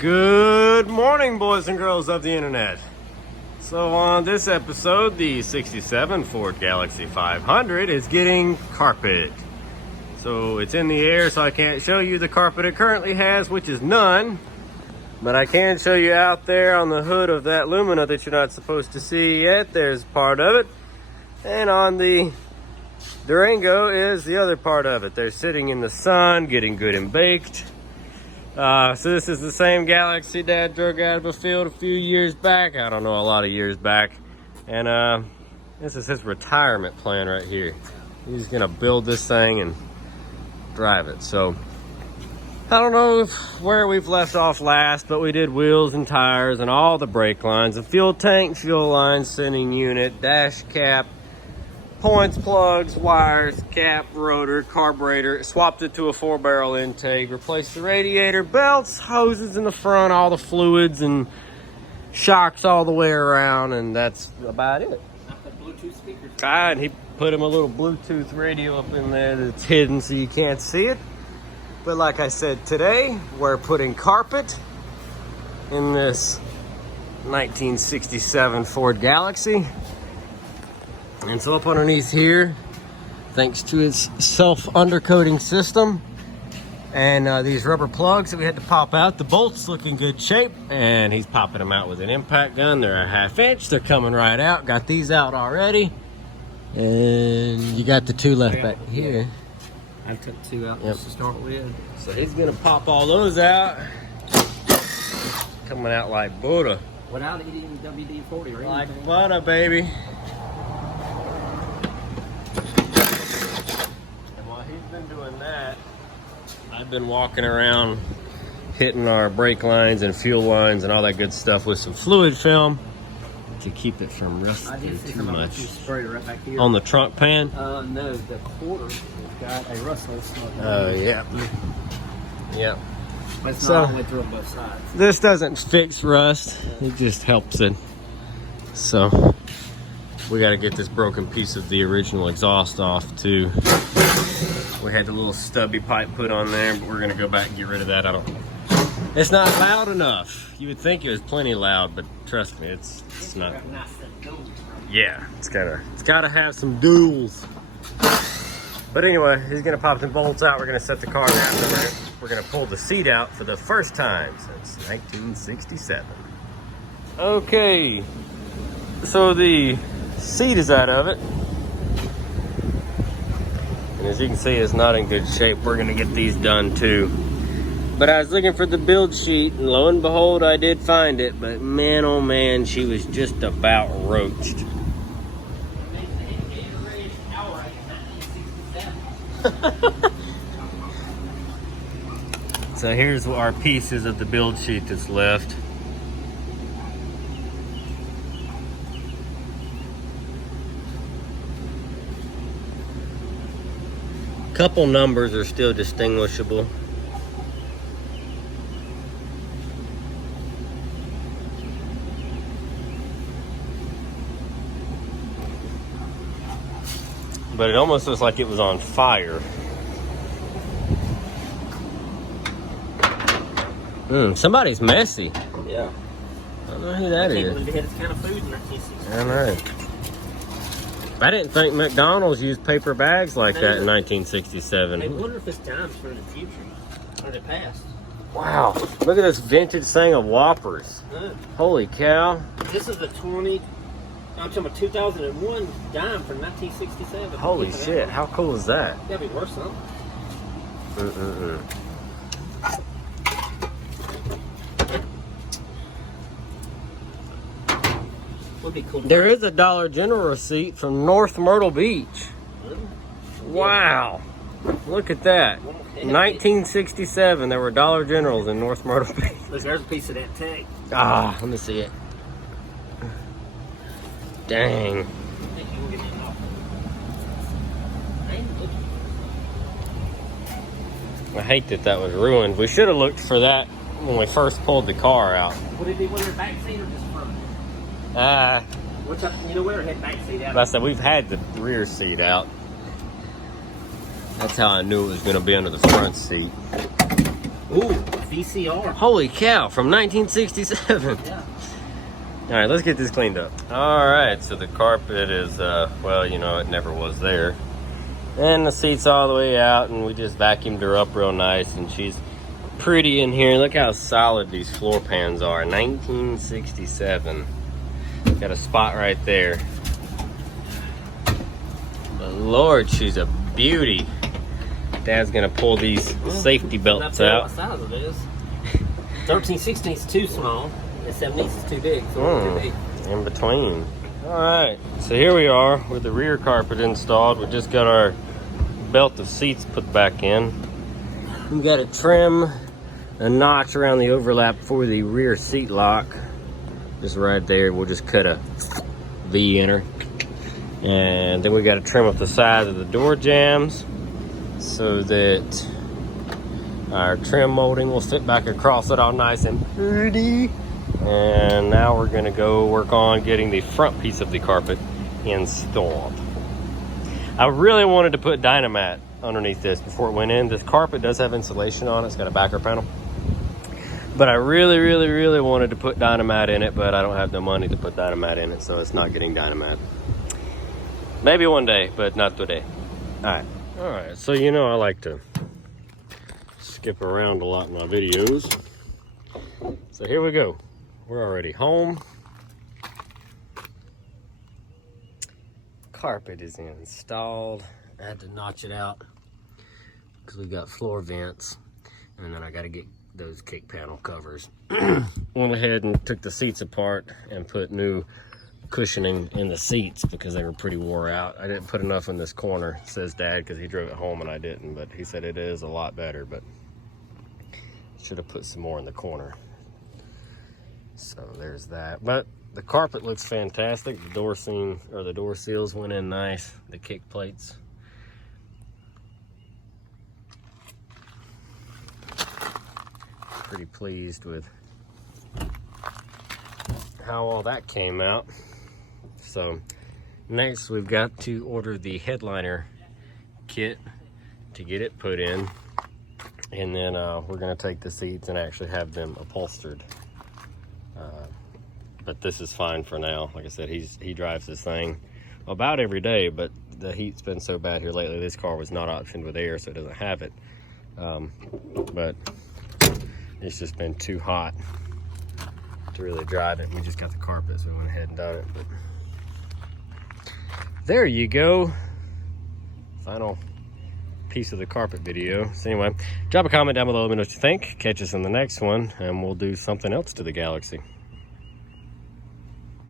Good morning, boys and girls of the internet. So on this episode, the 67 Ford Galaxy 500 is getting carpet. So it's in the air, so I can't show you the carpet it currently has, which is none. But I can show you out there on the hood of that Lumina that you're not supposed to see yet. There's part of it. And on the Durango is the other part of it. They're sitting in the sun, getting good and baked. So this is the same Galaxy Dad drug out of a field a few years back. I don't know, a lot of years back. And this is his retirement plan right here. He's gonna build this thing and drive it. So I don't know where we've left off last, but we did wheels and tires and all the brake lines, the fuel tank, fuel line, sending unit, dash cap, points, plugs, wires, cap, rotor, carburetor, swapped it to a 4-barrel intake, replaced the radiator, belts, hoses in the front, all the fluids and shocks all the way around, and that's about it. Not the Bluetooth speakers. And he put him a little Bluetooth radio up in there that's hidden so you can't see it. But like I said, today we're putting carpet in this 1967 Ford Galaxy. And so up underneath here, thanks to its self-undercoating system and these rubber plugs that we had to pop out, the bolts look in good shape, and he's popping them out with an impact gun. They're a 1/2 inch. They're coming right out. Got these out already. And you got the two left back here. I took 2 out just to start with. So he's gonna pop all those out. Coming out like Buddha. Without eating WD-40 or Like anything. butter, baby. Been doing that. I've been walking around hitting our brake lines and fuel lines and all that good stuff with some fluid film to keep it from rusting too much. Spray right back here. On the trunk pan? No, the quarter has got a rust-hole smell. Oh, yeah. Yeah. But it's So, not all the way through on both sides. This doesn't fix rust. It just helps it. So we got to get this broken piece of the original exhaust off too. We had the little stubby pipe put on there, but we're gonna go back and get rid of that. It's not loud enough. You would think it was plenty loud, but trust me, it's not. Yeah, it's gotta have some duals. But anyway, he's gonna pop some bolts out. We're gonna set the car down. And we're gonna pull the seat out for the first time since 1967. Okay, so the seat is out of it. And as you can see, it's not in good shape. We're gonna get these done too. But I was looking for the build sheet, and lo and behold, I did find it. But man, oh man, she was just about roached. So here's our pieces of the build sheet that's left. Couple numbers are still distinguishable. But it almost looks like it was on fire. Somebody's messy. Yeah. I don't know who that is. They had this kind of food in 1960s. I know. I didn't think McDonald's used paper bags like that in 1967. I wonder if it's times for the future or the past. Wow, look at this vintage thing of Whoppers. Holy cow. This is the I'm talking about 2001 dime from 1967. Holy shit, how cool is that? That'd be worth something. Would be cool. There is a Dollar General receipt from North Myrtle Beach. Wow. Look at that. 1967, there were Dollar Generals in North Myrtle Beach. Look, there's a piece of that tank. Ah, let me see it. Dang. I hate that that was ruined. We should have looked for that when we first pulled the car out. Would it be one of the back seat or just front? What's up? You know where? Had back seat out. I said we've had the rear seat out. That's how I knew it was going to be under the front seat. Ooh, VCR. Holy cow, from 1967. Yeah. All right, let's get this cleaned up. All right, so the carpet is, well, you know, it never was there. And the seat's all the way out, and we just vacuumed her up real nice, and she's pretty in here. Look how solid these floor pans are. 1967. Got a spot right there. But Lord, she's a beauty. Dad's gonna pull these safety belts out. What size it is. 13/16 is too small. And 17 is too big. So too big. In between. All right, so here we are with the rear carpet installed. We just got our belt of seats put back in. We got to trim a notch around the overlap for the rear seat lock. Just right there. We'll just cut a V in her. And then we got to trim up the sides of the door jambs so that our trim molding will fit back across it all nice and pretty. And now we're gonna go work on getting the front piece of the carpet installed. I really wanted to put Dynamat underneath this before it went in. This carpet does have insulation on it. It's got a backer panel. But I really wanted to put Dynamat in it, but I don't have the money to put Dynamat in it, so it's not getting Dynamat. Maybe one day, but not today. All right, so you know I like to skip around a lot in my videos. So here we go. We're already home. Carpet is installed. I had to notch it out because we got floor vents, and then I got to get those kick panel covers. Went ahead and took the seats apart and put new cushioning in the seats because they were pretty wore out. I didn't put enough in this corner, says Dad, because he drove it home and I didn't, but he said it is a lot better, but should have put some more in the corner. So there's that. But the carpet looks fantastic. The door seam, or the door seals went in nice. The kick plates. Pretty pleased with how all that came out. So next we've got to order the headliner kit to get it put in. And then we're gonna take the seats and actually have them upholstered. But this is fine for now. Like I said, he drives this thing about every day, but the heat's been so bad here lately. This car was not optioned with air, so it doesn't have it. But it's just been too hot to really drive it. We just got the carpet, so we went ahead and done it. But there you go. Final piece of the carpet video. So anyway, drop a comment down below, let me know what you think. Catch us in the next one, and we'll do something else to the Galaxy.